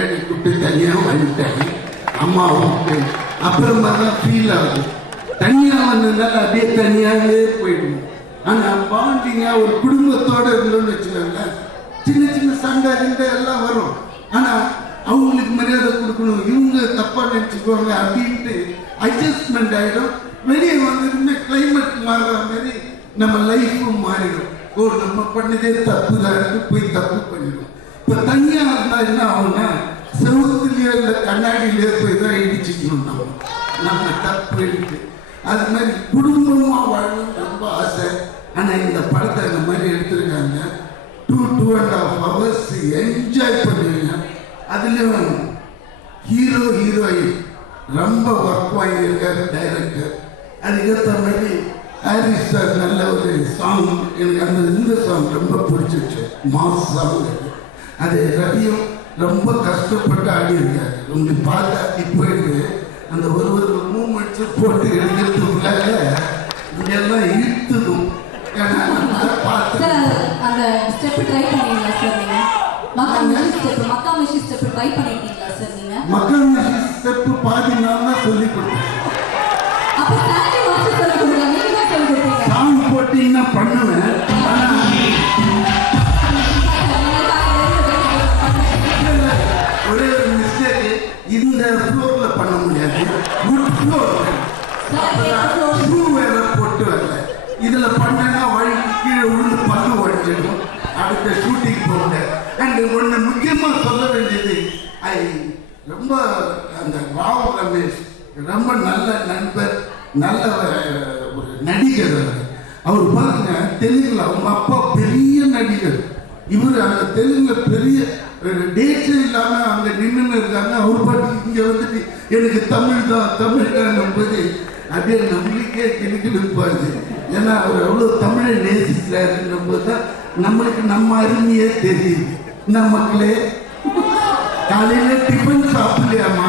பொண்டாடி கூப்பிட்டு தனியாக வந்துட்டாங்க அம்மாவுக்கு. அப்புறமா தான் ஃபீல் ஆகுது. தனியாக வந்ததுனால அப்படியே தனியாகவே போயிடுவோம். ஆனால் பாண்டிங்காக ஒரு குடும்பத்தோடு இருந்தோம்னு வச்சுக்கோங்க, சின்ன சின்ன சண்டை கிண்டை எல்லாம் வரும். ஆனால் அவங்களுக்கு மரியாதை கொடுக்கணும், இவங்க தப்பாக நினச்சிக்குவாங்க அப்படின்ட்டு அட்ஜஸ்ட்மெண்ட் ஆகிடும். வெளியே வந்துருமே கிளைமேட் மாறுற மாதிரி நம்ம லைஃப்பும் மாறிடும். ஓ நம்ம பண்ணதே தப்பு தான் போய் தப்பு பண்ணிடும். இப்போ தனியாக இருந்தால் என்ன ஆகும்னா செவத்துலேயோ இல்லை கண்ணாடியிலேயோ போய் தான் இடிச்சுக்கணும். நம்ம தப்பு இருக்கு. அது மாதிரி குடும்பமாக வாழணும் ரொம்ப ஆசை. ஆனால் இந்த படத்தை இந்த மாதிரி எடுத்திருக்காங்க. 2.5 hours என்ஜாய் பண்ணுவீங்க. அதுலேயும் ஹீரோ ஹீரோயின் ரொம்ப ஒர்க் வாங்கியிருக்காரு டைரக்டர். அதுக்கேற்ற மாதிரி ஹாரிஸ் சார் நல்ல ஒரு சாங், எனக்கு அந்த இந்த சாங் ரொம்ப பிடிச்சிருச்சு. மாஸ் சாங் அது. ரவியும் ரொம்ப கஷ்டப்பட்டு ஆடியிருக்காரு. உங்களுக்கு பார்த்தா இப்போ இருக்கு அந்த ஒரு மூமெண்ட்ஸு போட்டு எடுக்கிறதுக்குள்ளாக இங்கெல்லாம் இழுத்துடும். அந்த ஸ்டெப் ட்ரை பண்ணீங்களா சார் நீங்க? மக்கா மிஷி ஸ்டெப் ட்ரை பண்ணிட்டீங்களா சார் நீங்க? மக்கா மிஷி ஸ்டெப் பாதி நான் தான் சொல்லி கொடுத்தேன். அப்ப சாண்டி மாஸ்டர் சொல்லி கொடுங்க, நீங்க தான் சொல்லி கொடுத்தீங்க. சாங் போட்டீங்கன்னா பண்ணுவேன். ஒரே ஒரு மிஸ்டேக், இந்த ஃப்ளோர்ல பண்ண முடியாது. குட் ஃப்ளோர் ஷூ வேற போட்டு வரல. இதுல பண்ணா வழிக்கு கீழே விழுந்து பல்லு உடைச்சிடும். அடுத்த ஷூட்டிங் போங்க. அண்ட் ஒன்று முக்கியமாக சொல்ல வேண்டியது, ரொம்ப அந்த ராவ் ரமேஷ் ரொம்ப நல்ல நண்பர், நல்ல ஒரு நடிகர். அவர் பாருங்க தெலுங்குல அவங்க அப்பா பெரிய நடிகர், இவர் அந்த தெலுங்குல பெரிய டேட்ஸே இல்லாமல் அங்கே நின்று இருக்காங்க. அவர் பாட்டு இங்கே வந்துட்டு எனக்கு தமிழ் தான் போது அப்படியே நம்மளுக்கே கிழக்கிழுப்பாரு. ஏன்னா அவர் அவ்வளோ தமிழை நேசிக்கிறாருன்னும் போது தான் நம்மளுக்கு நம்ம அருமையே தெரியுது. இந்த மக்களே காலையில் டிஃபன் சாப்பிடலையாமா